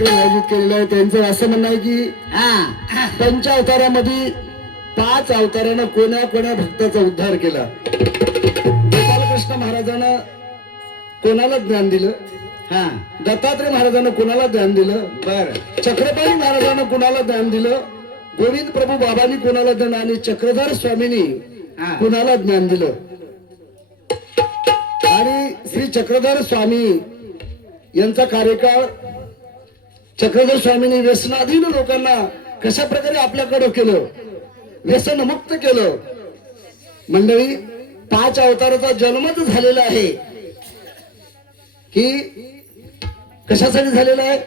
कार्यक्रम आयोजित केलेला आहे. त्यांचं असं म्हणणं आहे की पंचावतारामध्ये 5 अवतारानं कोण्या कोण्या भक्ताचा उद्धार केला. गोपालकृष्ण महाराजांना कोणाला ज्ञान दिलं? दत्तात्रय महाराजांना कोणाला ज्ञान दिलं? बरं. चक्रपाणी महाराजांना कोणाला ज्ञान दिलं? गोविंद प्रभू बाबांनी कोणाला ज्ञान आणि चक्रधर स्वामींनी कोणाला ज्ञान दिलं? आणि श्री चक्रधर स्वामी यांचा कार्यकाळ, चक्रधर स्वामींनी व्यसनाधीन लोकांना कशा प्रकारे आपल्याकडे केलं, व्यसनमुक्त केलं. मंडळी, 5 अवताराचा जन्मच झालेला आहे की कशासाठी झालेला आहे?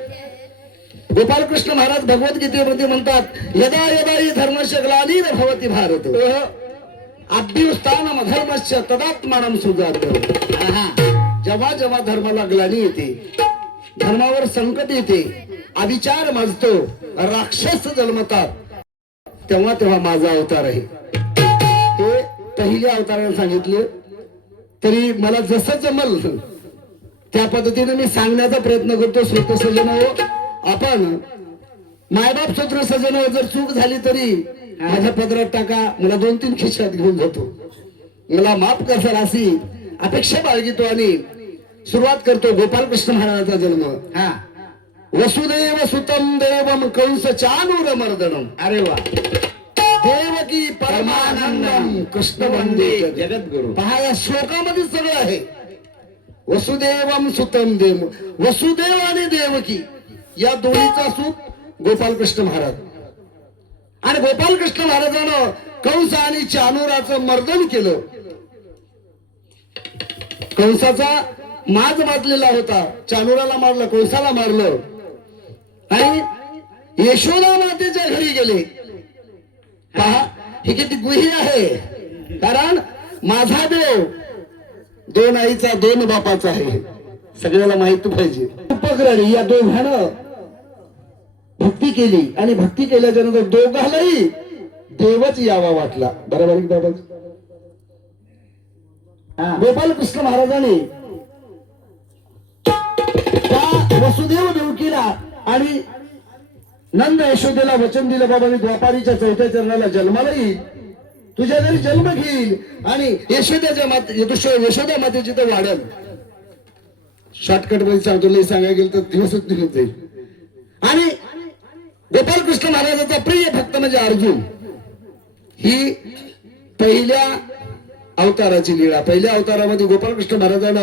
गोपालकृष्ण महाराज भगवद्गीतेमध्ये म्हणतात, यदा यदा हि धर्मस्य ग्लानिर् भवति भारत अभ्युत्थानम् अधर्मस्य तदात्मानं सृजाम्यहम्. जेव्हा जेव्हा धर्माला ग्लानी येते, धर्मावर संकट येते, अविचार माजतो, राक्षस जन्मतात, तेव्हा तेव्हा माझा अवतार आहे. ते पहिल्या अवताराने सांगितले. तरी मला जसं जमल त्या पद्धतीने मी सांगण्याचा प्रयत्न करतो. श्रोते सज्जन हो, आपण मायबाप सूत्र सज्जन हो, जर चूक झाली तरी माझ्या पदरात टाका, मला 2-3 खिशात घेऊन जातो, मला माफ करसाल अशी अपेक्षा बाळगितो आणि सुरुवात करतो. गोपालकृष्ण महाराजांचा जन्म. वसुदेव सुतम देवम कंस चाणूरमर्दनम. अरे वा. देवकी परमानंदम कृष्ण वंदे जगद्गुरु. पहा, या श्लोकामध्ये सगळं आहे. वसुदेवम सुतम देव, वसुदेव आणि देवकी या दोन्हीचा सूत गोपालकृष्ण महाराज. आणि गोपालकृष्ण महाराजानं कंस आणि चाणूराचं मर्दन केलं. कंसाचा माज माजलेला होता, चाणूराला मारलं, कंसाला मारलं आणि यशोदा मातेच्या घरी गेले. पहा, हे किती गुही आहे. कारण माझा देव 2 आईचा 2 बापाचा आहे, सगळ्याला माहिती पाहिजे. उपग्रही या दोघांना भक्ती केली आणि भक्ती केल्याच्या नंतर दोघांनाही देवच यावा वाटला. बरोबर की बाबा? गोपालकृष्ण महाराजांनी त्या वसुदेव देवकीला आणि नंद यशोदेला वचन दिलं, बाबांनी द्वापारीच्या 4थ्या चरणाला जन्माला येईल, तुझ्या घरी जन्म घेईल आणि यशोदा मातेची तर वाढल. शॉर्टकट मध्ये सांगतो, लई सांगायला गेलं तर दिवसच निघून जाईल. आणि गोपालकृष्ण महाराजांचा प्रिय भक्त म्हणजे अर्जुन. ही पहिल्या अवताराची लीळा. पहिल्या अवतारामध्ये गोपालकृष्ण महाराजांना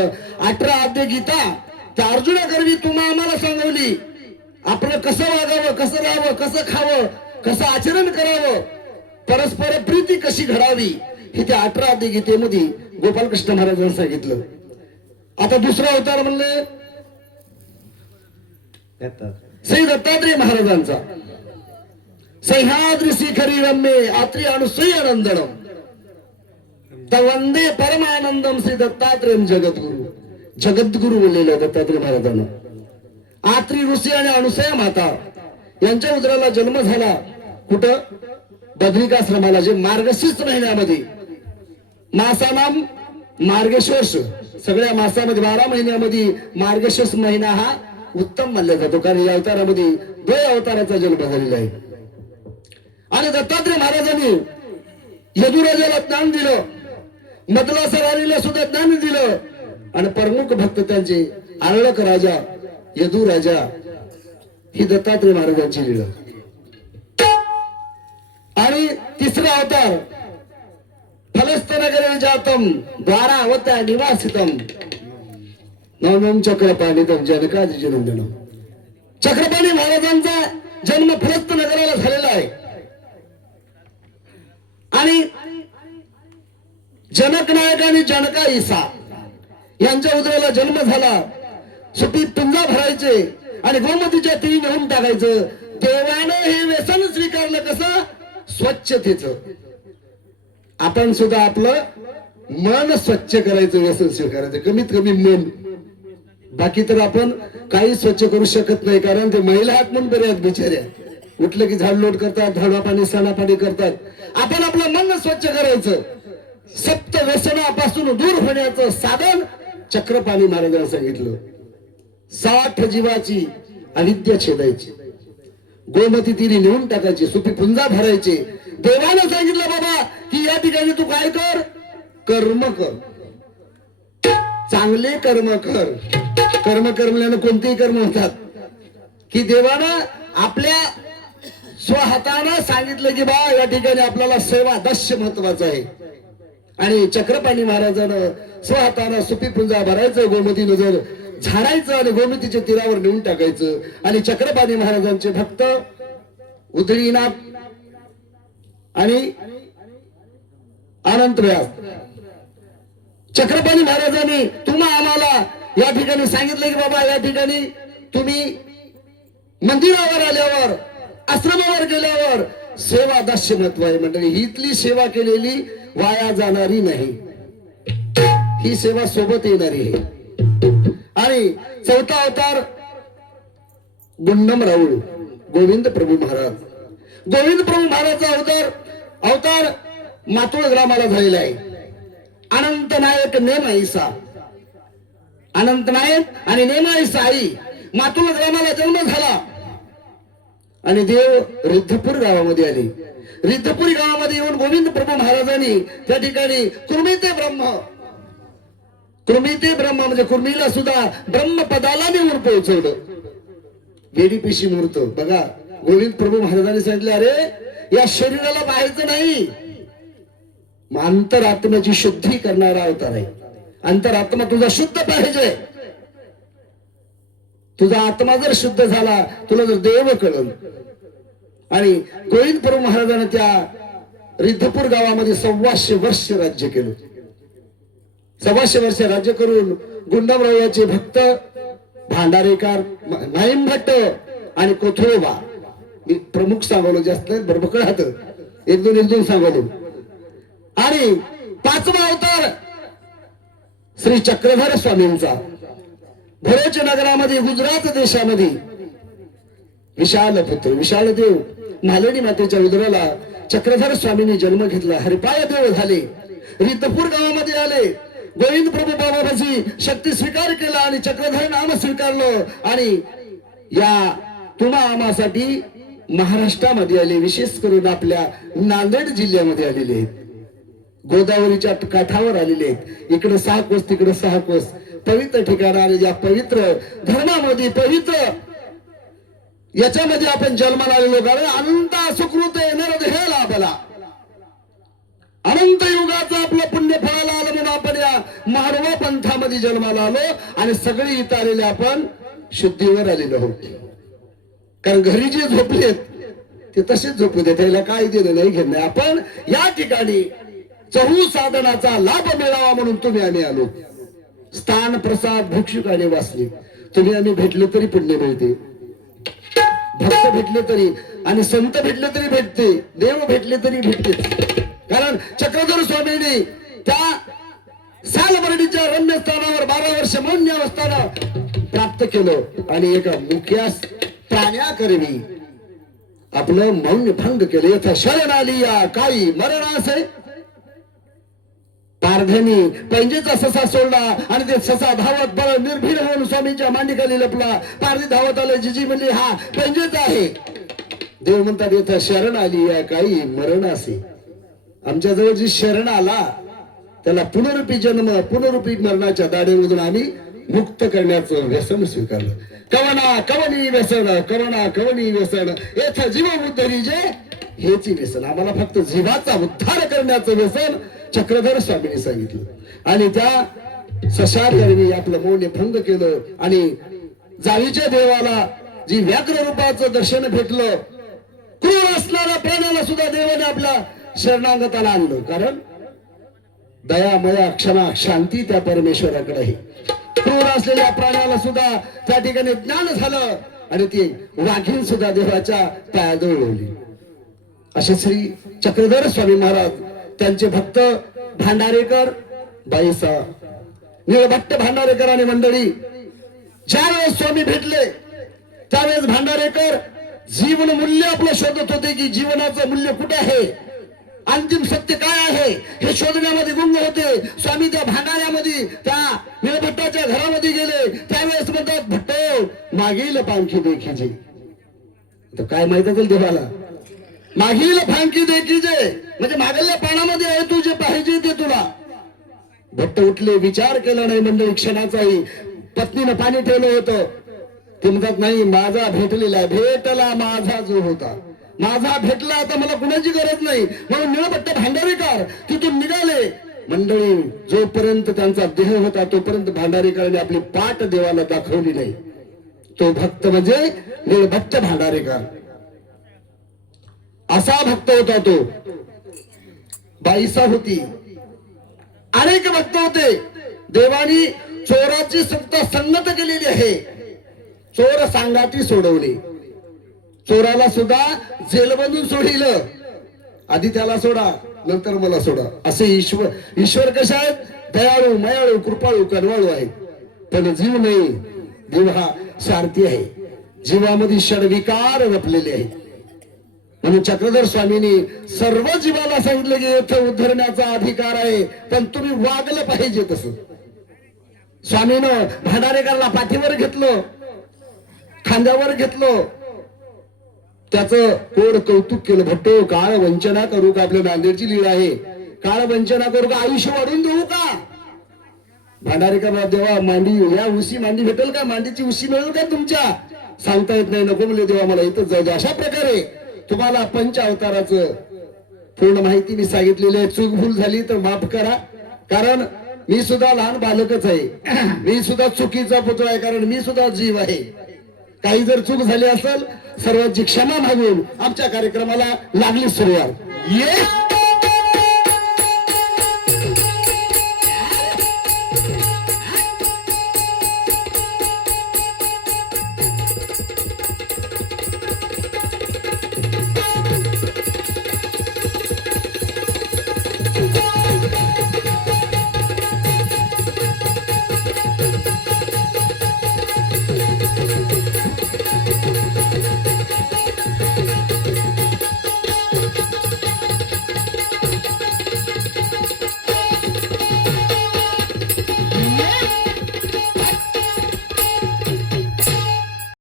18 अध्याय गीता त्या अर्जुनाकरवी तुम्हा आम्हाला सांगवली. आपलं कसं वागावं, कसं राहावं, कसं खावं, कसं आचरण करावं, परस्पर प्रीती कशी घडावी, हे त्या 18 अध्याय गीतेमध्ये गोपालकृष्ण महाराजांनी सांगितलं. आता दुसरा अवतार म्हणले श्री दत्तात्रय महाराजांचा. सह्याद्री शिखरी रम्ये आत्री अनुसूय नंदनम वंदे परमानंदम श्री दत्तात्रय जगद्गुरु. जगद्गुरु बोललेलं दत्तात्रय महाराजांना. आत्री ऋषी आणि अनुसूया माता यांच्या उदराला जन्म झाला. कुठं? बद्रिकाश्रमाला, जे मार्गशीर्ष महिन्यामध्ये. मासानाम मार्गशीर्ष. सगळ्या मासामध्ये 12 महिन्यामध्ये मार्गशीर्ष महिना हा उत्तम मानला जातो, कारण या अवतारामध्ये 2 अवताराचा जन्म झालेला आहे. आणि दत्तात्रय महाराजांनी यदुराजाला ज्ञान दिलं, मदलासरारीला सुद्धा ज्ञान दिलं आणि प्रमुख भक्त त्यांचे आरळक राजा यदु राजा ही दत्तात्रय महाराजांची लीला. आणि तिसरा अवतार फलस्तनगरे जातम द्वारावता निवासितम नवनम चक्रपाणितम जनकाजी जनंदनम. चक्रपाणी महाराजांचा जन्म फलस्त नगराला झालेला आहे. आणि जनक नायक आणि जनका ईसा यांच्या उदराला जन्म झाला. सुपीत पिंजा भरायचे आणि गोमतीच्या तीन नेऊन टाकायचं. देवानं हे व्यसन स्वीकारलं कसं? स्वच्छतेचं. आपण सुद्धा आपलं मन स्वच्छ करायचं, व्यसन स्वीकारायचं, कमीत कमी मन. बाकी तर आपण काही स्वच्छ करू शकत नाही, कारण ते महिला हात म्हणून बरे आहेत बिचाऱ्या. उठलं की झाडलोट करतात, झाडा पाणी सणा पाणी करतात. आपण आपलं मन स्वच्छ करायचं. सप्त व्यसनापासून दूर होण्याचं साधन चक्रपाणी महाराजांनी सांगितलं. 60 जीवाची अविद्या छेदायची, गोमती तिने नेऊन टाकायची, सुपी पुंजा भरायचे. देवानं सांगितलं बाबा की या ठिकाणी तू काय कर, कर्म कर, चांगले कर्म कर. कर्म करण्यानं कोणतेही कर्म होतात की देवानं आपल्या स्वहातानं सांगितलं की बा या ठिकाणी आपल्याला सेवा दस्य महत्वाचं आहे. आणि चक्रपाणी महाराजानं स्वहातानं सुपी पुंजा भरायचं, गोमती नजर झाडायचं आणि गोमतीच्या तीरावर नेऊन टाकायचं. आणि चक्रपाणी महाराजांचे भक्त उदळीनाथ आणि अनंत व्यास, चक्रपाणी महाराजांनी तुम्हा आम्हाला या ठिकाणी सांगितलं की बाबा या ठिकाणी तुम्ही मंदिरावर आल्यावर, आश्रमावर गेल्यावर सेवा दास्य महत्व आहे. मंडळी, हितली सेवा केलेली वाया जाणारी नाही, ही सेवा सोबत येणारी आहे. आणि चौथा अवतार गुंडम राऊळ गोविंद प्रभू महाराज. गोविंद प्रभू महाराजचा अवतार मातुळ ग्रामाला झालेला आहे. अनंत नायक नेमाईसा, अनंत नायक आणि नेमाईसा आई मातुळ ग्रामाला जन्म झाला. आणि देव रिद्धपूर गावामध्ये आले. रिद्धपूर गावामध्ये येऊन गोविंद प्रभू महाराजांनी त्या ठिकाणी कुर्मीते ब्रह्म म्हणजे कुर्मीला सुद्धा ब्रह्मपदाला नेऊन पोहोचवलं. वेडीपिशी मूर्त बघा, गोविंद प्रभू महाराजांनी सांगितले अरे या शरीराला पाहायचं नाही, अंतरात्म्याची शुद्धी करणारा अवतार आहे. अंतरात्मा तुझा शुद्ध पाहिजे. तुझा आत्मा जर शुद्ध झाला, तुला जर देव कळल. आणि गोविंद प्रभू महाराजांनी त्या रिद्धपूर गावामध्ये 125 वर्ष राज्य केलं. 125 वर्ष राज्य करून गुंडमरावाचे भक्त भांडारेकर, नाईम भट्ट आणि कोथळोबा, मी प्रमुख सांगलो, जास्त बरोबर राहत, एक दोन सांगलो. आणि 5वा अवतार श्री चक्रधर स्वामींचा. भरोच नगरामध्ये गुजरात देशामध्ये विशाल पुत्र विशाल देव मालणी मातेच्या उदराला चक्रधर स्वामींनी जन्म घेतला. हरिपाय देव झाले. रिद्धपूर गावामध्ये आले. गोविंद प्रभू बाबाची शक्ती स्वीकार केला आणि चक्रधर नाम स्वीकारलं. आणि या तुम्हा आमासाठी महाराष्ट्रामध्ये आले, विशेष करून आपल्या नांदेड जिल्ह्यामध्ये आलेले आहेत. गोदावरीच्या काठावर आलेले आहेत. इकडे 6 कोस, तिकडे 6 कोस पवित्र ठिकाण. आणि या पवित्र धर्मामध्ये, पवित्र याच्यामध्ये आपण जन्माला आलेलो. कारण अनंत सुकृत नरदेह लाभला, अनंत युगाचं आपलं पुण्य फळाला आलं म्हणून आपण या मानव पंथामध्ये जन्माला आलो. आणि सगळे इथं आलेले आपण शुद्धीवर आलेलो आहोत. कारण घरी जे झोपलेत ते तसेच झोपू दे, त्याला काय देणं नाही घेणं नाही. आपण या ठिकाणी चहू साधनाचा लाभ मिळावा म्हणून तुम्ही आम्ही आलो. स्थान प्रसाद भिक्षुक आणि वासनी तुम्ही आम्ही भेटले तरी पुण्य मिळते. भक्त भेटले तरी आणि संत भेटले तरी भेटते, देव भेटले तरी भेटते. कारण चक्रधर स्वामींनी त्या सालबर्डीच्या रम्य स्थानावर 12 वर्ष मौन्य अवस्थानं प्राप्त केलं. आणि एका मुख्यास प्राण्याकरवी आपलं मौन्य भंग केलं. यथा शरण आली या काही मरणासे. पारध्यानी पैंजेचा ससा सोडला आणि ते ससा धावत बळ निर्भीड होऊन स्वामींच्या मांडीखाली लपला. पारधी धावत आले. जिजी म्हणली हा पैंजेचा आहे. देव म्हणतात यथा शरण आली या काही मरणासे. आमच्या जवळ जी शरण आला त्याला पुनरुपी जन्म, पुनरुपी मरणाच्या दाढेमधून आम्ही मुक्त करण्याचं व्यसन स्वीकारलं. कवना कवनी व्यसन, कवना कवनी व्यसन, येथ जीव उद्धरी जे हेच व्यसन. आम्हाला फक्त जीवाचा उद्धार करण्याचं व्यसन चक्रधर स्वामींनी सांगितलं. आणि त्या सशाकरणी आपलं मौन भंग केलं. आणि जावीच्या देवाला जी व्याघ्र रूपाचं दर्शन भेटलं, क्रूर असणाऱ्या प्राण्याला सुद्धा देवाने आपल्या शरणागताला आणलं. कारण दया मया क्षमा शांती त्या परमेश्वराकडे आहे. क्रूर असलेल्या प्राण्याला सुद्धा त्या ठिकाणी ज्ञान झालं आणि ती वाघीण सुद्धा देवाच्या पायाजवळ होली. असे श्री चक्रधर स्वामी महाराज, त्यांचे भक्त भांडारेकर, बाईसा निळभट्ट भांडारेकर आणि मंडळी ज्यावेळेस स्वामी भेटले त्यावेळेस भांडारेकर जीवन मूल्य आपलं शोधत होते की जीवनाचं मूल्य कुठे आहे. अंतिम सत्य काय आहे हे शोधण्यामध्ये गुंग होते. स्वामी त्या भांडाऱ्यामध्ये त्या निळभट्टाच्या घरामध्ये गेले. त्यावेळेस म्हणतात, भट्टो मागील पांखी देखीजे. तर काय माहित असेल देवाला, मागील पांखी देखीजे म्हणजे मागल्या पानामध्ये आहे तू जे पाहिजे ते तुला. भट्ट उठले, विचार केला नाही मंडळी क्षणाचाही. पत्नीनं पाणी ठेवलं होतं. ते म्हणतात नाही, माझा भेटलेला भेटला माझा जो होता, माझा भेटला, आता मला कुणाची गरज नाही. म्हणून निळभट्ट भांडारेकर तिथून निघाले. मंडळी जोपर्यंत त्यांचा देह होता तोपर्यंत भांडारेकरांनी आपली पाठ देवाला दाखवली नाही. तो भक्त म्हणजे निळभट्ट भांडारेकर. असा भक्त होता तो. बाईसा होती, अनेक भक्त होते. देवानी चोराची सुद्धा संगत केलेली आहे. चोर सांगाती सोडवली. चोराला सुद्धा जेलमधून सोडिलं. आधी त्याला सोडा, नंतर मला सोडा. असे ईश्वर कसे आहेत? दयाळू, मयाळू, कृपाळू, कनवाळू आहेत. पण जीव नाही. जीव हा स्वार्थी आहे. जीवामध्ये षडविकार रपलेले आहेत. म्हणून चक्रधर स्वामींनी सर्व जीवाला सांगितलं की येथे उद्धरण्याचा अधिकार आहे, पण तुम्ही वागलं पाहिजे तसं. स्वामीनं भांडारेकरला पाठीवर घेतलं, खांद्यावर घेतलं, त्याचं कोड कौतुक केलं. भट्टो काळ वंचना करू का? आपल्या नांदेडची लीळ आहे. काळ वंचना करू का? आयुष्य वाढून देऊ का? भांडारेकर देवा मांडी, या उशी मांडी भेटेल का? मांडीची उशी मिळेल का तुमच्या? सांगता येत नाही. नको म्हणले देवा मला इथं जाऊ. अशा प्रकारे तुम्हाला पंच अवताराचं पूर्ण माहिती मी सांगितलेली आहे. चूक भूल झाली तर माफ करा, कारण मी सुद्धा लहान बालकच आहे. मी सुद्धा चुकीचा पुतळा आहे, कारण मी सुद्धा जीव आहे. काही जर चूक झाली असेल सर्वांची क्षमा मागून आमच्या कार्यक्रमाला लागली सुरुवात.